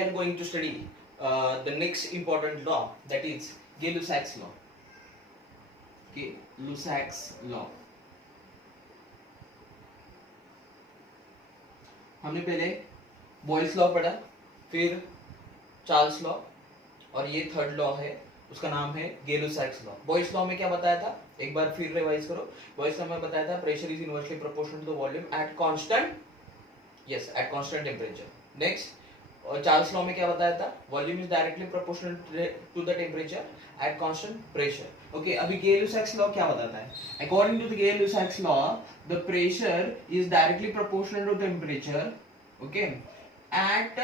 are going to study the next important law, that is Gay-Lussac's law. Gay-Lussac's law. हमने पहले Boyle's law पढ़ा, फिर Charles law, और ये थर्ड लॉ है, उसका नाम है Gay-Lussac's लॉ. बॉयल्स लॉ में क्या बताया था, एक बार फिर रिवाइज करो. बॉयल्स लॉ में बताया था pressure is inversely proportional to the volume at constant, yes, at constant temperature. Next, और चार्ल्स लॉ में क्या बताया था, volume is directly proportional to the temperature at constant pressure. Okay, अभी Gay-Lussac's लॉ क्या बताता है? According to the Gay-Lussac's law, the pressure is directly proportional to temperature, okay, at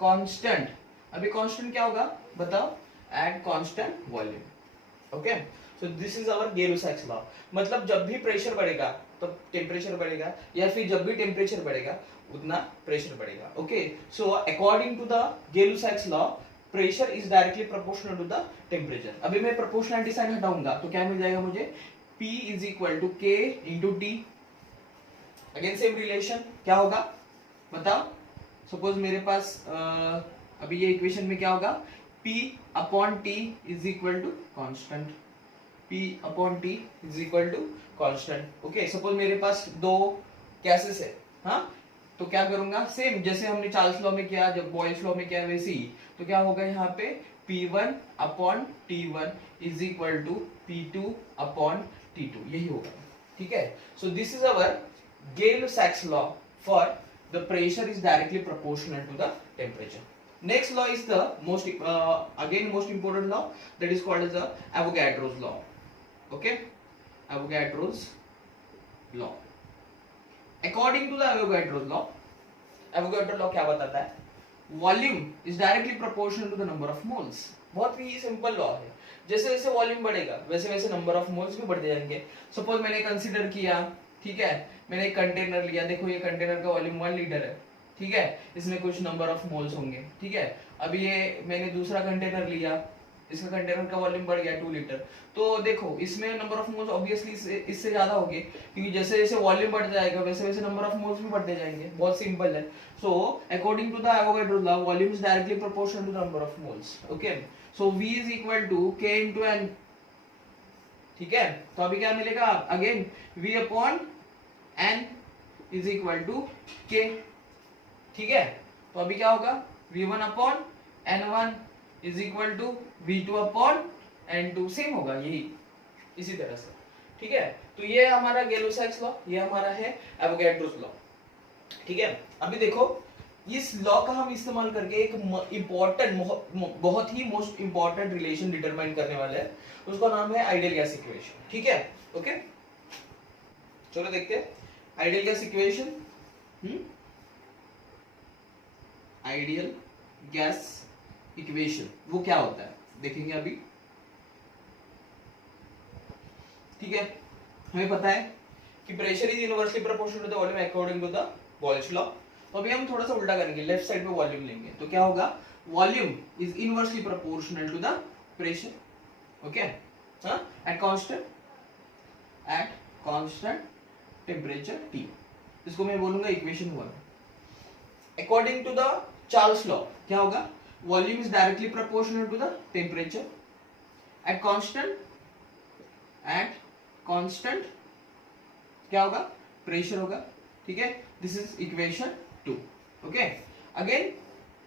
constant. अभी कांस्टेंट क्या होगा बताओ? At constant volume. Okay, so this is our Gay-Lussac's law. मतलब जब भी प्रेशर बढ़ेगा तो टेम्परेचर बढ़ेगा, या फिर जब भी टेम्परेचर बढ़ेगा उतना प्रेशर बढ़ेगा. Okay, so according to the Gay-Lussac's law, pressure is directly proportional to the temperature. अभी मैं प्रोपोर्शनलिटी साइन हटाऊंगा तो क्या मिल जाएगा मुझे? P is equal to K into T. Again same relation, क्या होगा बताओ? सपोज मेरे पास अभी ये इक्वेशन में क्या होगा? P upon T is equal to constant. P upon T is equal to constant. Okay, suppose मेरे पास दो गैसेस है, हाँ, तो क्या करूंगा? सेम जैसे हमने चार्ल्स लॉ में किया, जब बॉयल्स लॉ में किया, वैसे ही. तो क्या होगा यहाँ पे? P1 upon T1 is equal to P2 upon T2, यही होगा. ठीक है, so this is our Gay-Lussac's law for the pressure is directly proportional to the temperature. Next law is the most important law, that is called as the Avogadro's law. Okay, Avogadro's law. According to the Avogadro's law, Avogadro law क्या बताता है? Volume is directly proportional to the number of moles. बहुत ही simple law है. जैसे जैसे volume बढ़ेगा वैसे वैसे नंबर ऑफ मोल्स भी बढ़ते जाएंगे. सपोज मैंने कंसीडर किया, ठीक है, मैंने एक कंटेनर लिया, देखो ये कंटेनर का वॉल्यूम 1 लीटर है, ठीक है, इसमें कुछ नंबर ऑफ मोल्स होंगे, ठीक है. अभी ये मैंने दूसरा कंटेनर लिया, इसका कंटेनर का वॉल्यूम बढ़ गया 2 लीटर, तो देखो इसमें नंबर ऑफ मोल्स ऑब्वियसली इससे ज्यादा होंगे, क्योंकि जैसे जैसे वॉल्यूम बढ़ जाएगा वैसे वैसे नंबर ऑफ मोल्स भी बढ़ते जाएंगे. बहुत सिंपल है. So according to the Avogadro's law, volume is directly proportional to the number of moles. Okay, so V is equal to K into N. ठीक है, तो अभी क्या मिलेगा? Again V upon N is equal to K. ठीक है, तो अभी क्या होगा? V1 upon N1 is equal to V2 upon N2. Same होगा यही, इसी तरह से. ठीक है, तो ये हमारा Gay-Lussac's लॉ, ये हमारा है Avogadro's लॉ. ठीक है, अभी देखो इस लॉ का हम इस्तेमाल करके एक इम्पोर्टेंट, बहुत ही मोस्ट इम्पोर्टेंट रिलेशन डिटरमाइन करने वाले हैं. उसका नाम है आइडियल गैस इक्वेशन. ठीक है, ओके, चलो देखते हैं ideal gas equation. Ideal gas equation वो क्या होता है देखेंगे अभी. ठीक है, हमें पता है कि pressure is inversely proportional to the volume according to the Boyle's law. तो अभी हम थोड़ा सा उल्टा करेंगे, लेफ्ट साइड पे वॉल्यूम लेंगे, तो क्या होगा? Volume is inversely proportional to the pressure. Okay, at constant temperature T. इसको मैं बोलूंगा equation 1. According to the Charles law क्या होगा? Volume is directly proportional to the temperature at constant क्या होगा? प्रेशर होगा. ठीक है, this is equation 2. Okay, again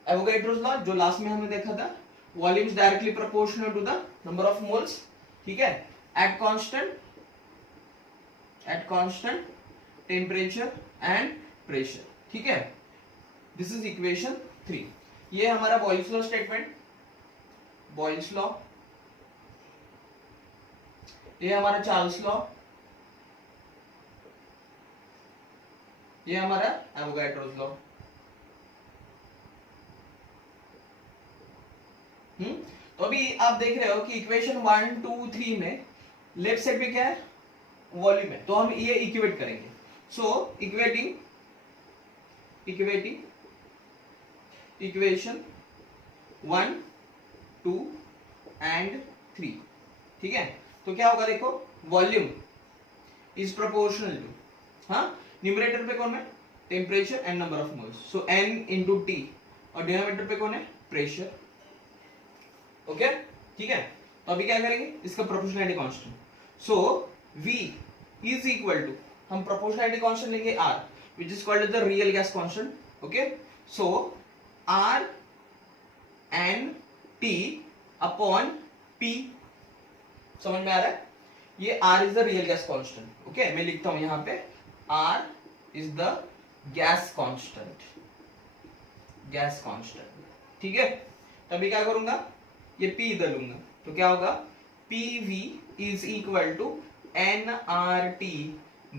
Avogadro's law जो लास्ट में हमने देखा था, volume is directly proportional to the number of moles. ठीक है, at constant temperature and pressure. ठीक है, दिस इज इक्वेशन 3. ये हमारा Boyle's law statement, Boyle's law. ये हमारा चार्ल्स लॉ, ये हमारा Avogadro's लॉ. तो अभी आप देख रहे हो कि इक्वेशन 1, 2, 3 में लेफ्ट साइड पे क्या है? वॉल्यूम है, तो हम ये इक्वेट करेंगे. सो इक्वेटिंग इक्वेशन 1, 2 एंड 3. ठीक है, तो क्या होगा? देखो वॉल्यूम इज प्रोपोर्शनल टू, हाँ, न्यूमरेटर पे कौन है? Temperature and number of moles. So N into T और डिनोमिनेटर पे कौन है, प्रेशर। ओके ठीक है, तो अभी क्या करेंगे, इसका proportionality constant, so V is equal to, हम प्रोपोर्शनैलिटी कांस्टेंट लेंगे R which is called as the real gas constant. Okay, so R n T upon P, समझ में आ रहा है, ये R is the real gas constant. Okay, मैं लिखता हूं यहां पे R is the gas constant, gas constant. ठीक है, तभी क्या करूंगा, ये P इधर लूंगा, तो क्या होगा, PV is equal to nRT.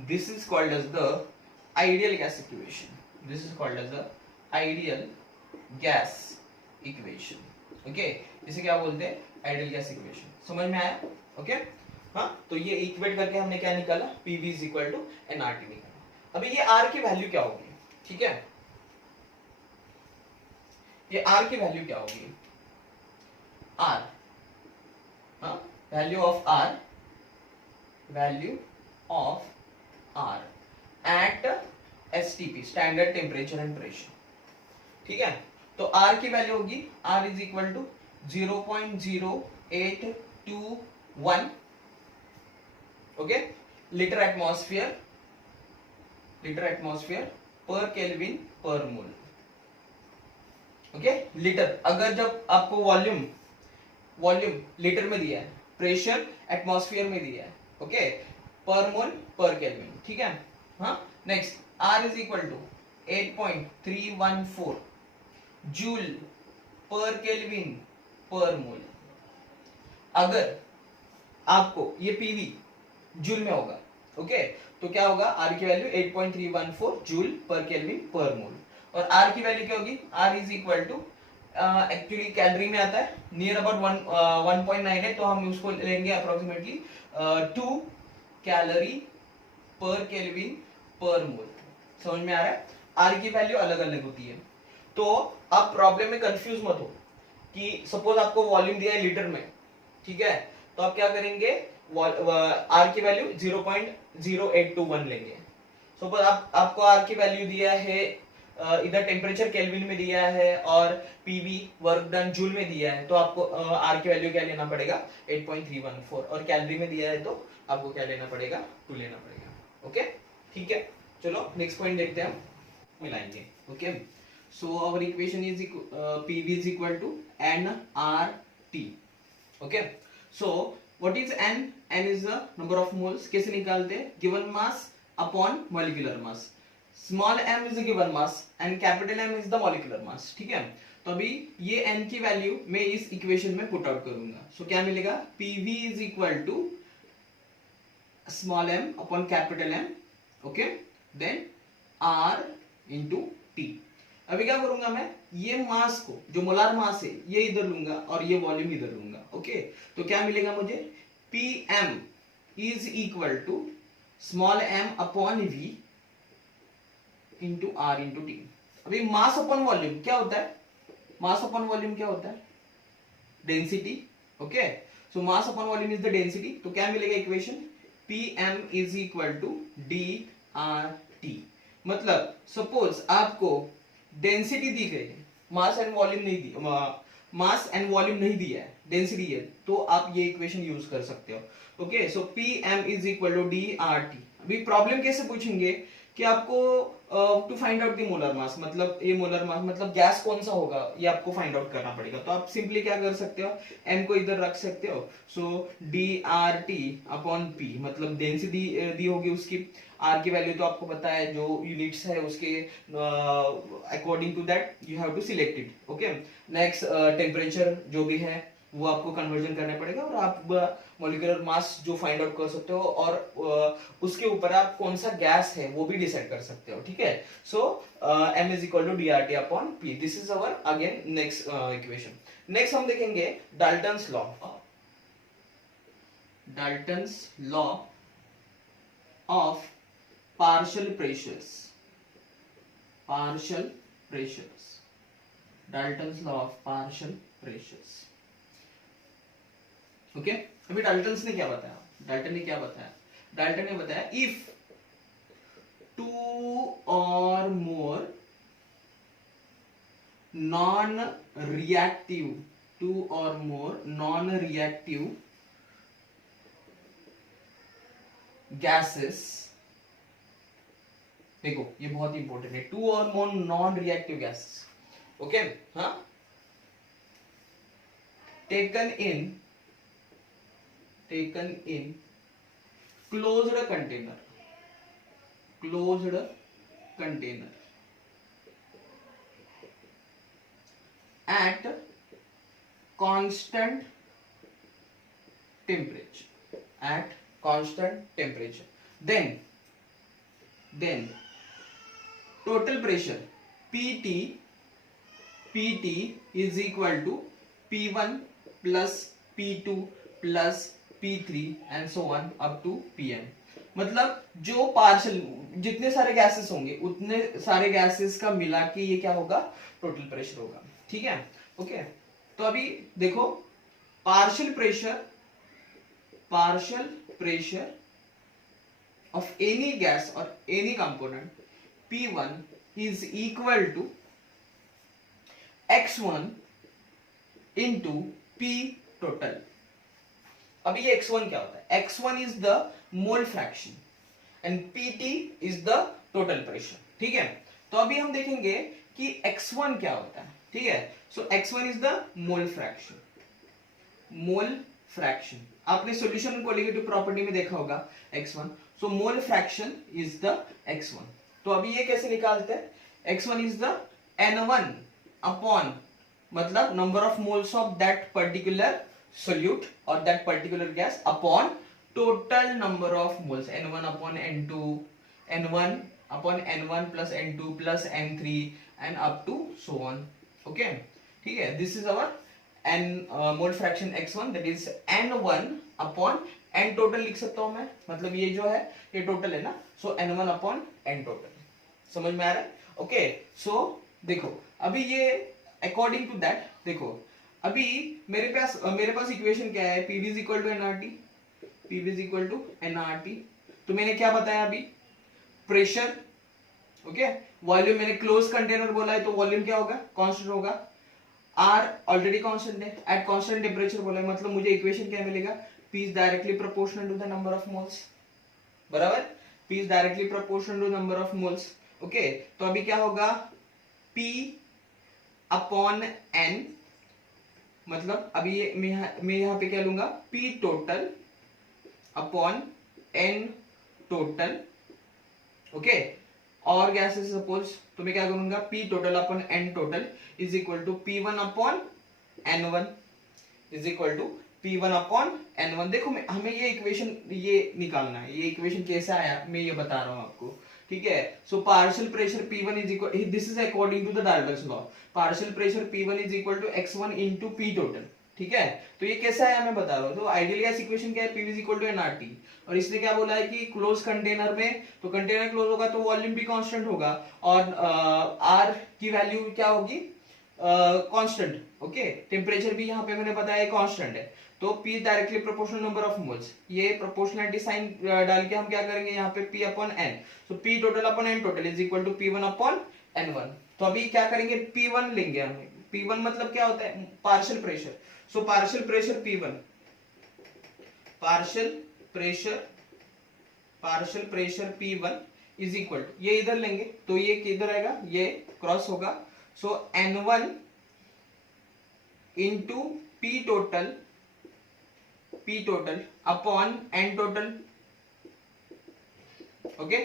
This is called as the ideal gas equation. This is called as the ideal gas equation. Okay, इसे क्या बोलते हैं, ideal gas equation. समझ में आया? Okay, हाँ, तो ये इक्वेट करके हमने क्या निकाला, PV is equal to nRT निकाला। अभी ये R की वैल्यू क्या होगी, ठीक है, ये R की वैल्यू क्या होगी, R, हाँ, value of R, value of R at STP, standard temperature and pressure. ठीक है, तो R की वैल्यू होगी, R is equal to 0.0821, okay, litre atmosphere, litre atmosphere per kelvin per mole. Okay, litre, अगर जब आपको वॉल्यूम, वॉल्यूम लीटर में दिया है, प्रेशर एटमॉस्फेयर में दिया है, ओके, पर मोल पर केल्विन। ठीक है, हाँ, next R is equal to 8.314 joule per kelvin per mole. अगर आपको ये PV जूल में होगा, ओके, तो क्या होगा, R की value 8.314 joule per kelvin per मोल, और R की वैल्यू क्या होगी, R is equal to, actually calorie में आता है नियर अबाउट 1.9 है, तो हम उसको लेंगे अप्रोक्सीमेटली 2 कैलोरी पर केल्विन पर मोल। समझ में आ रहा है, R की वैल्यू अलग अलग होती है, तो आप प्रॉब्लम में कंफ्यूज मत हो कि सपोज आपको वॉल्यूम दिया है लीटर में, ठीक है, तो आप क्या करेंगे, R की वैल्यू 0.0821 लेंगे। सपोज आपको R की वैल्यू दिया है, इधर टेम्परेचर केल्विन में दिया है और PV वर्क डन जूल में दिया है, तो आपको R की वैल्यू क्या लेना पड़ेगा, 8.314, और कैलोरी में दिया है तो आपको क्या लेना पड़ेगा, 2 लेना पड़ेगा। ओके ठीक है, चलो नेक्स्ट पॉइंट देखते हैं, हम मिलाएंगे। Okay, so our equation is PV is equal to nRT। Okay, so what is n, n is the number of moles, कैसे निकालते हैं, given mass upon molecular mass, small m is the given mass and capital M is the molecular mass. ठीक है, तो अभी ये n की value मैं इस इक्वेशन में पुट आउट करूंगा, सो क्या मिलेगा, PV is equal to small m upon capital M, okay, then R into T। अभी क्या करूंगा मैं, ये मास को, जो मोलार मास है, ये इधर लूंगा और ये वॉल्यूम इधर लूंगा। ओके, तो क्या मिलेगा मुझे, PM is equal to small m upon V into R into T। अभी मास अपॉन वॉल्यूम क्या होता है, मास अपॉन वॉल्यूम क्या होता है, density. Okay, so mass upon volume is the density, तो क्या मिलेगा equation, PM is equal to DRT। मतलब सपोज आपको डेंसिटी दी गई है, मास एंड वॉल्यूम नहीं दी, मास एंड वॉल्यूम नहीं दिया है, डेंसिटी है, तो आप ये इक्वेशन यूज कर सकते हो। Okay, so PM is equal to DRT। अभी प्रॉब्लम कैसे पूछेंगे कि आपको to find out the molar mass, मतलब ये मोलर मास मतलब गैस कौन सा होगा, ये आपको फाइंड आउट करना पड़ेगा, तो आप सिंपली क्या कर सकते हो, m को इधर रख सकते हो, सो DRT अपॉन P, मतलब डेंसिटी दी होगी उसकी, R की वैल्यू तो आपको पता है, जो यूनिट्स है उसके according to that you have to select it. Okay, next temperature जो भी है वो आपको कन्वर्जन करना पड़ेगा, और आप मॉलिक्यूलर मास जो फाइंड आउट कर सकते हो, और उसके ऊपर आप कौन सा गैस है वो भी डिसाइड कर सकते हो। ठीक है, so m is equal to DRT upon P, this is our again next equation. Next हम देखेंगे Dalton's law, Dalton's law of partial pressures, partial pressures, Dalton's law of partial pressures। Okay, अभी Dalton's ने क्या बताया, Dalton ने क्या बताया, Dalton ने बताया if 2 or more non-reactive, two or more non-reactive gases, देखो ये बहुत इंपॉर्टेंट है, two or more non reactive gases, okay, हाँ, taken in closed container at constant temperature, then total pressure PT is equal to P1 plus P2 plus P3 and so on up to Pm. मतलब जो partial, जितने सारे gases होंगे उतने सारे gases का मिला के ये क्या होगा, टोटल प्रेशर होगा, ठीक है, ओके। तो अभी देखो partial pressure of any gas or any component P1 is equal to X1 into P total. अभी ये X1 क्या होता है, X1 is the mole fraction and PT is the total pressure, ठीक है। तो अभी हम देखेंगे कि X1 क्या होता है, ठीक है। So X1 is the mole fraction, आपने सॉल्यूशन कोलिगेटिव प्रॉपर्टी में देखा होगा X1, so mole fraction is the X1। तो अभी ये कैसे निकालते हैं, X1 is the N1 upon, मतलब number of moles of that particular solute or that particular gas upon total number of moles, N1 upon N2, N1 upon N1 plus N2 plus N3 and up to so on, okay, ठीक है। This is our N mole fraction X1, that is N1 upon N total लिख सकता हूं मैं, मतलब ये जो है ये टोटल है ना, सो N1 upon N total, समझ में आ रहा है, ओके। सो देखो अभी ये अकॉर्डिंग टू दैट, देखो अभी मेरे पास इक्वेशन क्या है, PV is equal to nRT, तो मैंने क्या बताया अभी, प्रेशर, ओके, वॉल्यूम मैंने क्लोज कंटेनर बोला है तो वॉल्यूम क्या होगा, कांस्टेंट होगा, R ऑलरेडी कांस्टेंट है, एट कांस्टेंट टेम्परेचर बोला है, मतलब मुझे इक्वेशन क्या मिलेगा, P is directly proportional to the number of moles, बराबर, P is directly proportional to number of moles, okay. तो अभी क्या होगा, P अपॉन N, मतलब अभी मैं यहाँ पे क्या लूंगा, P total upon N total, okay. और गैसेस सपोज, तो मैं क्या करूंगा, P total upon N total is equal to P1 upon N1 is equal to P1 upon N1। देखो हमें ये इक्वेशन ये निकालना है, ये इक्वेशन कैसे आया मैं ये बता रहा हूं आपको, ठीक है। So partial pressure P1 is equal, this is according to the Dalton's law, partial pressure P1 is equal to X1 into P total, ठीक है। तो ये कैसा आया मैं बता रहा हूँ, तो आइडियल गैस इक्वेशन क्या है, PV is equal to nRT, और इसने क्या बोला है कि क्लोज कंटेनर में, तो कंटेनर क्लोज होगा तो वॉल्यूम भी कांस्टेंट होगा और R की वैल्यू क्या होगी, कांस्टेंट, ओके। टेम्परेचर भी यहाँ पे मैंने बताया कांस्टेंट है, तो P directly proportional number of moles, ये प्रोपोर्शनलिटी साइन डाल के हम क्या करेंगे यहाँ पे P upon N, so P total upon N total is equal to P1 upon N1। तो अभी क्या करेंगे, P1 लेंगे हम, P1 मतलब क्या होता है, partial pressure, so partial pressure P1, partial pressure P1 is equal to, ये इधर लेंगे तो ये किधर आएगा, ये क्रॉस होगा, सो N1 into P total upon N total, okay.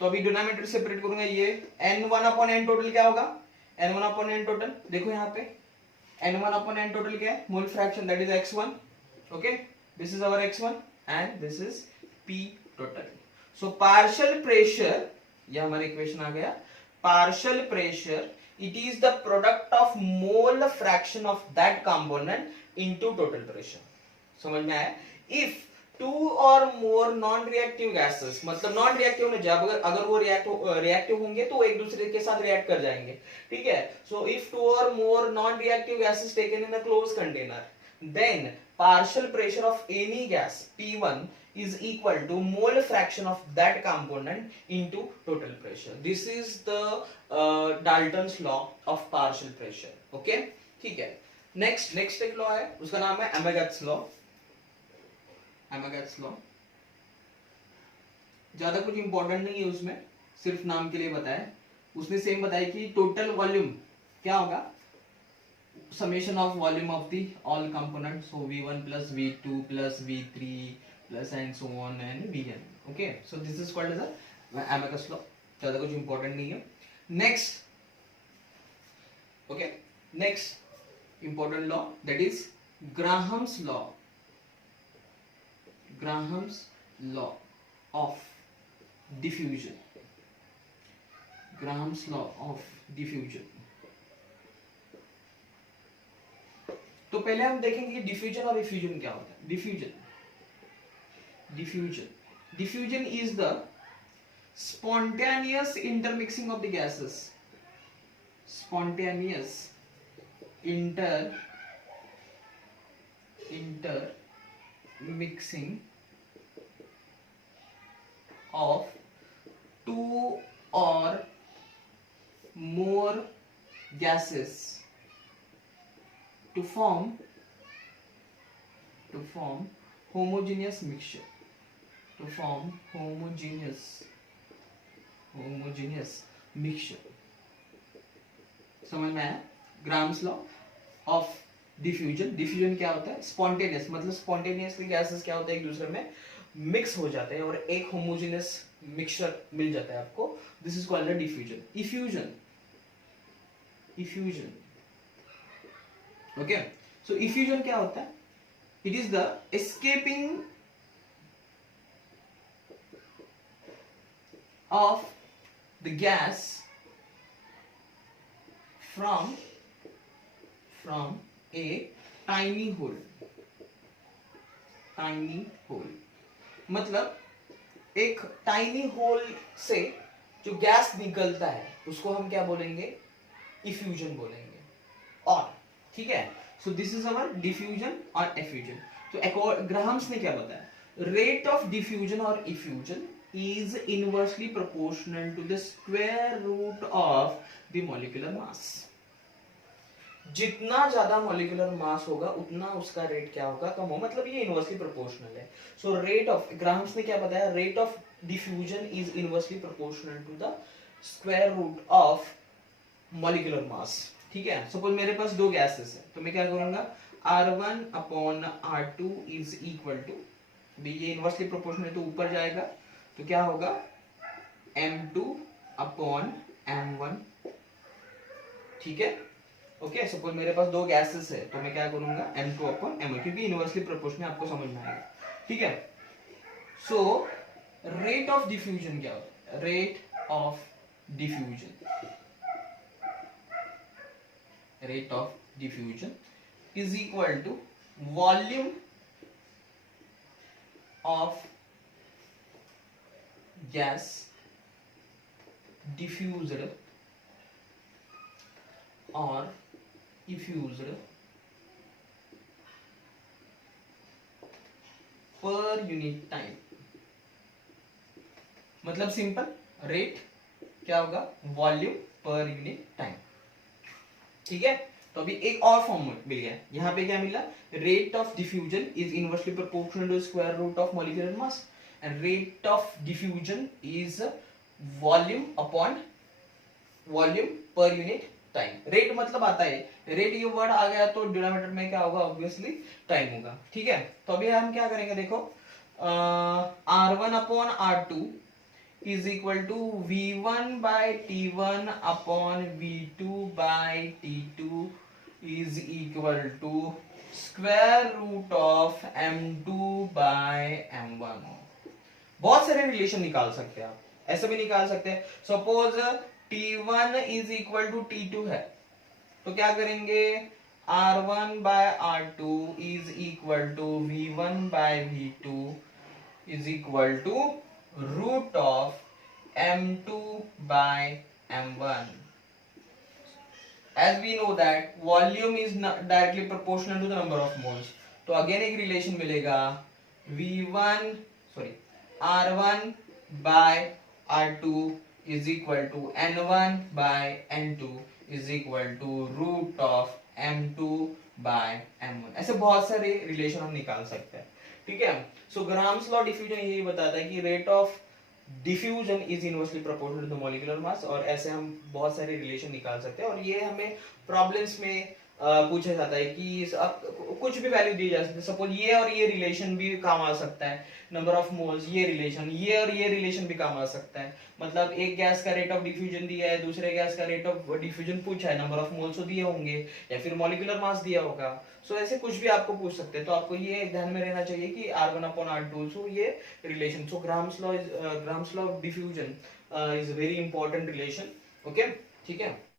तो अभी डिनोमिनेटर सेपरेट करूंगा, ये N1 अपॉन N टोटल क्या होगा, N1 अपॉन N टोटल, देखो यहाँ पे N1 अपॉन N टोटल क्या है, mole fraction, that is X1, okay, this is our X1 and this is P total. So partial pressure, ये हमारा इक्वेशन आ गया, partial pressure it is the product of mole fraction of that component into total pressure, समझ में आया। if two or more non-reactive gases, मतलब non reactive में जब अगर वो रिएक्टिव होंगे तो एक दूसरे के साथ रिएक्ट कर जाएंगे, ठीक है। सो if two or more non reactive gases taken in a close container, then partial pressure of any gas P1 is equal to mole fraction of that component into total pressure. This is the Dalton's law of partial pressure. Okay, ठीक है। Next एक law है, उसका नाम है अमेगाट्स law. अमेगाट्स law ज्यादा कुछ important नहीं है उसमें, सिर्फ नाम के लिए बताया। उसने सेम बताया कि टोटल वॉल्यूम क्या होगा, summation of volume of the all components, so v1 plus v2 plus v3 plus and so on and vn. Okay, so this is called as a Amicus law, ज्यादा कुछ important नहीं है। next okay, next important law, that is Graham's law. Graham's law of diffusion. Graham's law of diffusion. तो पहले हम देखेंगे कि diffusion और इफ्यूजन क्या होता है। Diffusion is the spontaneous intermixing of the gases. Spontaneous intermixing of two or more gases to form homogeneous mixture, to form homogeneous mixture। समझ में आया? ग्राम्स लॉ ऑफ डिफ्यूजन क्या होता है, स्पॉन्टेनियस मतलब स्पॉन्टेनियसली गैसेस क्या होता है, एक दूसरे में मिक्स हो जाते हैं और एक होमोजेनियस मिक्सचर मिल जाता है आपको, this is called diffusion. Effusion okay, so effusion क्या होता है, it is the escaping of the gas from a tiny hole. मतलब एक टाइनी होल से जो गैस निकलता है उसको हम क्या बोलेंगे, इफ्यूजन बोलेंगे। और ठीक है, so this is our diffusion और एफ्यूजन। तो ग्राहम्स ने क्या बताया, रेट ऑफ डिफ्यूजन और effusion is inversely proportional to the square root of the molecular mass. जितना ज्यादा मॉलिक्यूलर मास होगा उतना उसका रेट क्या होगा, कम होगा, मतलब ये इनवर्सली प्रोपोर्शनल है। सो रेट ऑफ, ग्राहम्स ने क्या बताया, rate of diffusion is inversely proportional to the square root of molecular mass. ठीक है, सपोज मेरे पास दो गैसेस है तो मैं क्या करूंगा, R1 upon R2 is equal to, ये इनवर्सली प्रोपोर्शनल है तो ऊपर जाएगा तो क्या होगा, M2 अपॉन M1। ठीक है, ओके, सपोज मेरे पास दो गैसेस है तो मैं क्या करूंगा, M2 अपॉन M1, क्योंकि इनवर्सली प्रोपोर्शनल आपको समझ में आएगा। ठीक है, सो रेट ऑफ डिफ्यूजन क्या होता है, rate of diffusion is equal to volume of gas diffused or effused per unit time। मतलब सिंपल, रेट क्या होगा, वॉल्यूम पर यूनिट टाइम। ठीक है, तो अभी एक और फॉर्म मिल गया, यहाँ पे क्या मिला, rate of diffusion is inversely proportional to square root of molecular mass and rate of diffusion is volume upon volume per unit time. Rate मतलब आता है, रेट ये वर्ड आ गया तो डिनोमिनेटर में क्या होगा, ऑब्वियसली टाइम होगा। ठीक है, तो अभी हम क्या करेंगे, देखो R1 upon R2 is equal to V1 by T1 upon V2 by T2 is equal to square root of M2 by M1। बहुत सारे रिलेशन निकाल सकते हैं आप, ऐसे भी निकाल सकते हैं। Suppose T1 is equal to T2 है तो क्या करेंगे, R1 by R2 is equal to V1 by V2 is equal to root of M2 by M1। As we know that volume is directly proportional to the number of moles, तो again एक relation मिलेगा, R1 by R2 is equal to N1 by N2 is equal to root of बहुत सारे relation हम निकाल सकते हैं, ठीक है। सो ग्राम्स लॉ डिफ्यूजन यही बताता है कि rate of diffusion is inversely proportional to molecular mass, और ऐसे हम बहुत सारे रिलेशन निकाल सकते हैं। और ये हमें प्रॉब्लम्स में पूछा जाता है कि कुछ भी वैल्यू दी जा सकती है, सपोज ये और ये रिलेशन भी काम आ सकता है, नंबर ऑफ मोल्स, ये रिलेशन, ये और ये रिलेशन भी काम आ सकता है। मतलब एक गैस का रेट ऑफ डिफ्यूजन दिया है, दूसरे गैस का रेट ऑफ डिफ्यूजन पूछा है, नंबर ऑफ मोल्स दिए होंगे या फिर मॉलिक्यूलर मास दिया होगा। सो ऐसे कुछ भी आपको पूछ सकते हैं, तो आपको ये ध्यान में रहना चाहिए कि R1/R2, सो ये relation, so grams law of diffusion is very important relation, okay, ठीक है।